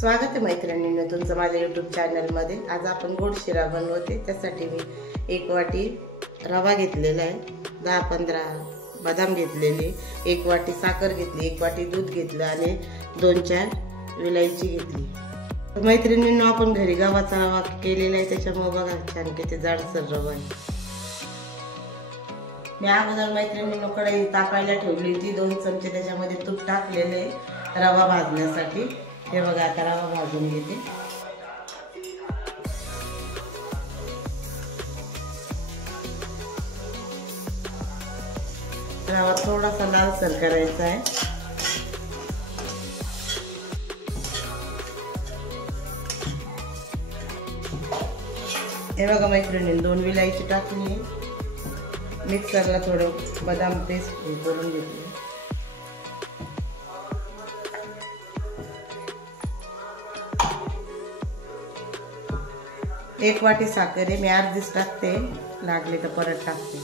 स्वागत आहे मैत्रिणींनो तुमचं माझ्या YouTube चॅनलमध्ये। आज आपण गोड शिरा बनवते। त्यासाठी मी 1 वाटी रवा घेतलेला आहे, 10-15 बदाम घेतलेले, 1 वाटी साखर घेतली, 1 वाटी दूध घेतलं आणि 2-4 विलायची घेतली। तर मैत्रिणींनो आपण घरी गव्हाचा रवा केलेला आहे, त्याच्यामुळे बघा छान किती जाडसर रवा आहे। मी अगोदर मैत्रिणींनो कढई तापायला ठेवली होती, 2 चमचे त्याच्यामध्ये तूप टाकलेले रवा भाजण्यासाठी। हे बघा आता रवा भाजून घेते। रवा थोडासा लालसर करायचा आहे। हे बघा मैत्रिणींनो 2 विलायची टाकली, मिक्सरला थोडं बदाम पेस्ट करून घेतली। 1 वाटी साखर आहे, मी अर्धीच टाकते, लागले तर परत टाकते।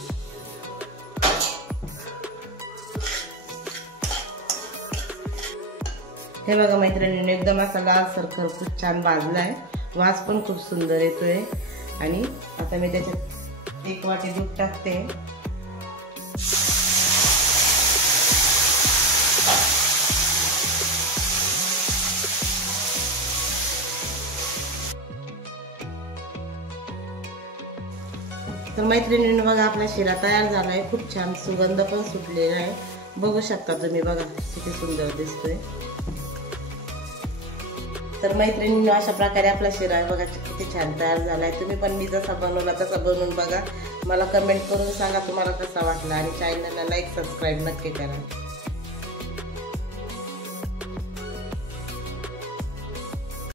हे बघा मैत्रिणींनो एकदम असा लालसर खरपूस छान भाजलाय, वास पण खूप सुंदर येतोय। आणि आता मी त्याच्यात 1 वाटी दूध टाकते। तर मैत्रिणींनो बघा आपला शिरा तयार झाला आहे, खूप छान सुगंध पण सुटलेला आहे, बघू शकता तुम्ही, बघा किती सुंदर दिसतोय। तर मैत्रिणींनो अशा प्रकारे आपला शिरा आहे बघा किती छान तयार झाला आहे। तुम्ही पण मी जसा बनवला तसा बनवून बघा, मला कमेंट करून सांगा तुम्हाला कसा वाटला आणि चॅनलला लाईक सबस्क्राईब नक्की करा।